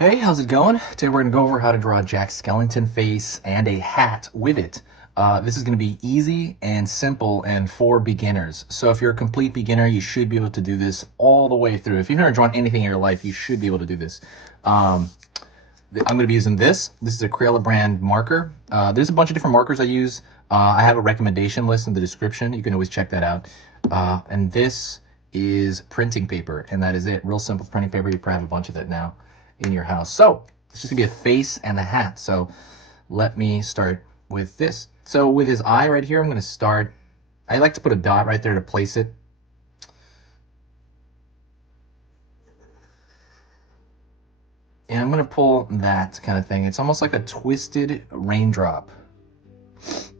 Hey, how's it going? Today we're going to go over how to draw a Jack Skellington face and a hat with it. This is going to be easy and simple and for beginners. So if you're a complete beginner, you should be able to do this all the way through. If you've never drawn anything in your life, you should be able to do this. I'm going to be using this. This is a Crayola brand marker. There's a bunch of different markers I use. I have a recommendation list in the description. You can always check that out. And this is printing paper, and that is it. Real simple printing paper. You probably have a bunch of it now in your house. So it's just gonna be a face and a hat. So let me start with this. So with his eye right here, I'm gonna start. I like to put a dot right there to place it. And I'm gonna pull that kind of thing. It's almost like a twisted raindrop,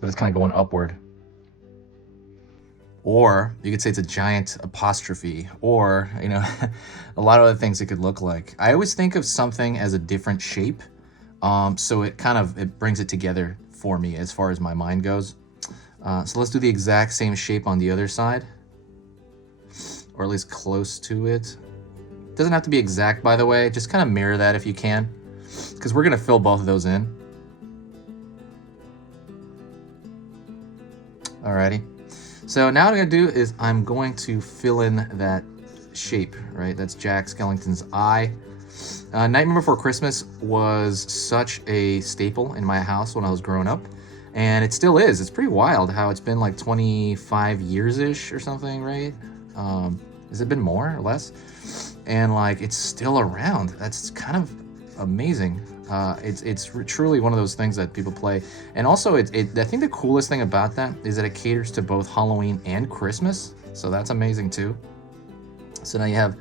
but it's kind of going upward. Or you could say it's a giant apostrophe, or, a lot of other things it could look like. I always think of something as a different shape. So it brings it together for me as far as my mind goes. So let's do the exact same shape on the other side, or at least close to it. Doesn't have to be exact, by the way. Just kind of mirror that if you can, because we're gonna fill both of those in. Alrighty. So now what I'm gonna do is I'm going to fill in that shape, right? That's Jack Skellington's eye. Nightmare Before Christmas was such a staple in my house when I was growing up, and it still is. It's pretty wild how it's been like 25 years-ish or something, right? Has it been more or less? And like, it's still around. That's kind of amazing. It's truly one of those things that people play. And also, I think the coolest thing about that is that it caters to both Halloween and Christmas. So that's amazing too. So now you have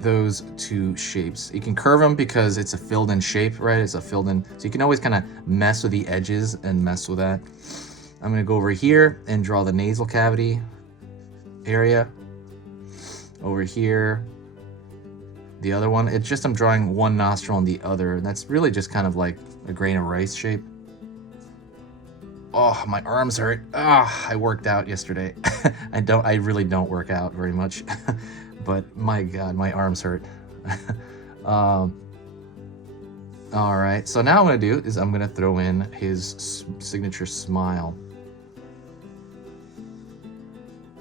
those two shapes. You can curve them because it's a filled in shape, right? It's a filled in. So you can always kind of mess with the edges and mess with that. I'm gonna go over here and draw the nasal cavity area. Over here, the other one. It's just I'm drawing one nostril and the other, and that's really just kind of like a grain of rice shape. Oh, my arms hurt. I worked out yesterday. I really don't work out very much, but my God, my arms hurt. All right, so now what I'm gonna do is I'm gonna throw in his signature smile.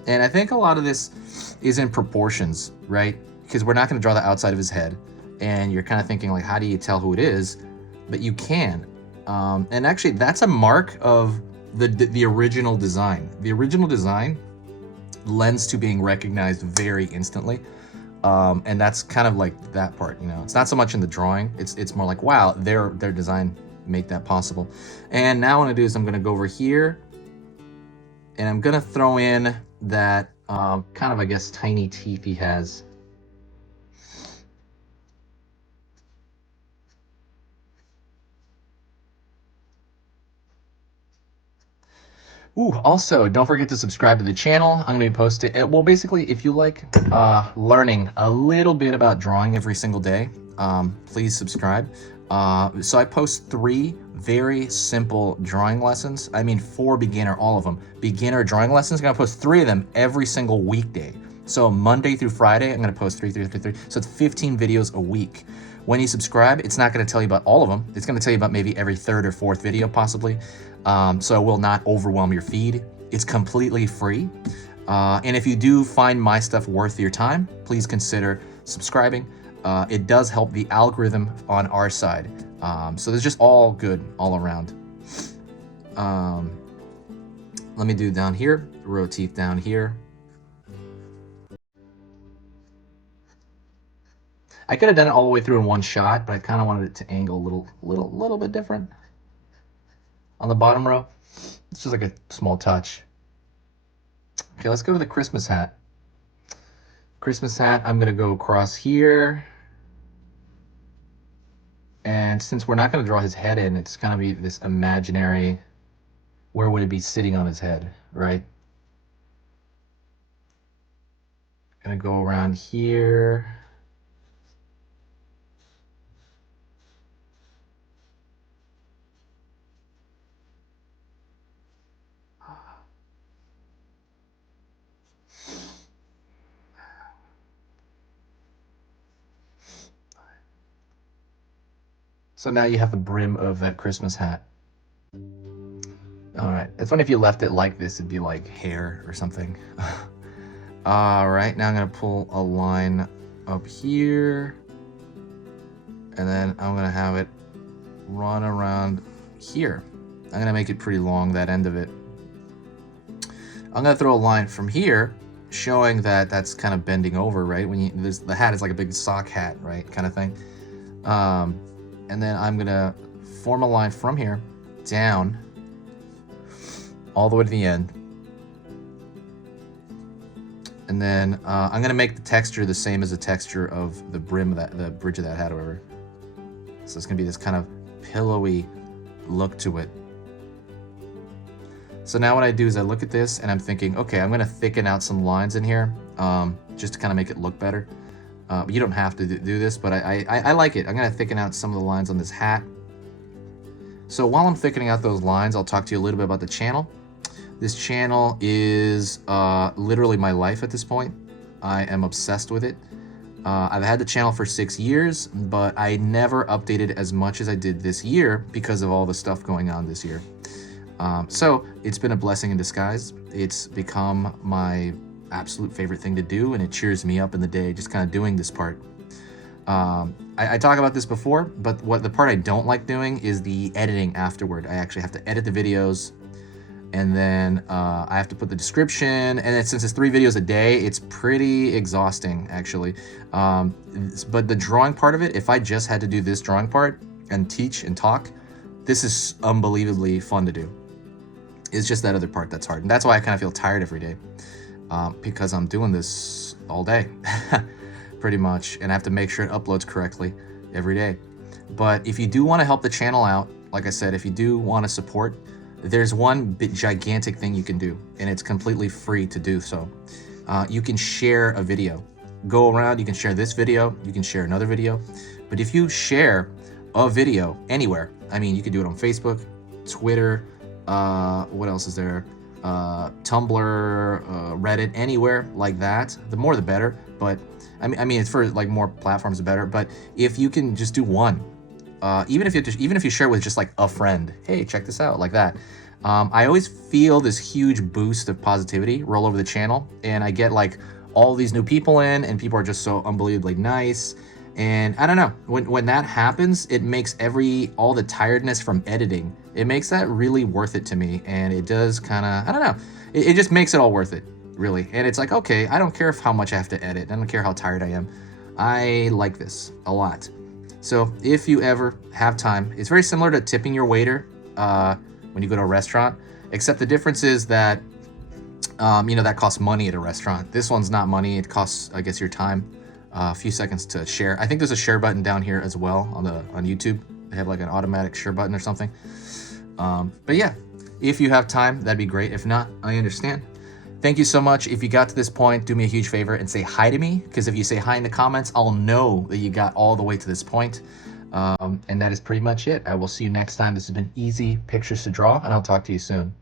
And I think a lot of this is in proportions, right? Because we're not going to draw the outside of his head, and you're kind of thinking like, how do you tell who it is? But you can, and actually that's a mark of the original design. The original design lends to being recognized very instantly, and that's kind of like that part. It's not so much in the drawing. It's more like, wow, their design made that possible. And now what I'm gonna do is I'm gonna go over here, and I'm gonna throw in that kind of, I guess, tiny teeth he has. Ooh, also, don't forget to subscribe to the channel. I'm going to be posting it. Well, basically, if you like learning a little bit about drawing every single day, please subscribe. So I post 3 very simple drawing lessons. I mean, for beginner, all of them. Beginner drawing lessons, I'm going to post 3 of them every single weekday. So Monday through Friday, I'm going to post 3. So it's 15 videos a week. When you subscribe, it's not going to tell you about all of them. It's going to tell you about maybe every 3rd or 4th video, possibly. So it will not overwhelm your feed. It's completely free. And if you do find my stuff worth your time, please consider subscribing. It does help the algorithm on our side. So it's just all good all around. Let me do down here, row of teeth down here. I could have done it all the way through in one shot, but I kind of wanted it to angle a little bit different on the bottom row. It's just like a small touch. Okay, let's go to the Christmas hat. Christmas hat, I'm gonna go across here. And since we're not gonna draw his head in, it's gonna be this imaginary, where would it be sitting on his head, right? Gonna go around here. So now you have the brim of that Christmas hat. All right, it's funny if you left it like this, it'd be like hair or something. All right, now I'm gonna pull a line up here, and then I'm gonna have it run around here. I'm gonna make it pretty long, that end of it. I'm gonna throw a line from here showing that that's kind of bending over, right? When the hat is like a big sock hat, right? Kind of thing. And then I'm gonna form a line from here down all the way to the end. And then I'm gonna make the texture the same as the texture of the brim of the bridge of that hat, or whatever. So it's gonna be this kind of pillowy look to it. So now what I do is I look at this and I'm thinking, okay, I'm gonna thicken out some lines in here, just to kind of make it look better. You don't have to do this, but I like it. I'm gonna thicken out some of the lines on this hat. So while I'm thickening out those lines, I'll talk to you a little bit about the channel. This channel is literally my life at this point. I am obsessed with it. I've had the channel for 6 years, but I never updated as much as I did this year because of all the stuff going on this year. So it's been a blessing in disguise. It's become my absolute favorite thing to do, and it cheers me up in the day just kind of doing this part. I talk about this before, but the part I don't like doing is the editing afterward. I actually have to edit the videos, and then I have to put the description, and since it's 3 videos a day, it's pretty exhausting actually. But the drawing part of it, if I just had to do this drawing part and teach and talk, this is unbelievably fun to do. It's just that other part that's hard, and that's why I kind of feel tired every day, because I'm doing this all day pretty much, and I have to make sure it uploads correctly every day. But if you do want to help the channel out, like I said, if you do want to support, there's one gigantic thing you can do, and it's completely free to do so. You can share a video. Go around, you can share this video, you can share another video. But if you share a video anywhere, I mean, you can do it on Facebook, Twitter, what else is there? Tumblr, Reddit, anywhere like that. The more the better, but I mean, it's for like more platforms the better. But if you can just do one, even if you share with just like a friend, hey, check this out, like that. I always feel this huge boost of positivity roll over the channel, and I get like all these new people in, and people are just so unbelievably nice. And I don't know, when that happens, it makes all the tiredness from editing, it makes that really worth it to me. And it does kind of, I don't know, it just makes it all worth it, really. And it's like, okay, I don't care how much I have to edit. I don't care how tired I am. I like this a lot. So if you ever have time, it's very similar to tipping your waiter when you go to a restaurant, except the difference is that, that costs money at a restaurant. This one's not money. It costs, I guess, your time. A few seconds to share. I think there's a share button down here as well on YouTube. They have like an automatic share button or something. But yeah, if you have time, that'd be great. If not, I understand. Thank you so much. If you got to this point, do me a huge favor and say hi to me, because if you say hi in the comments, I'll know that you got all the way to this point. And that is pretty much it. I will see you next time. This has been Easy Pictures to Draw, and I'll talk to you soon.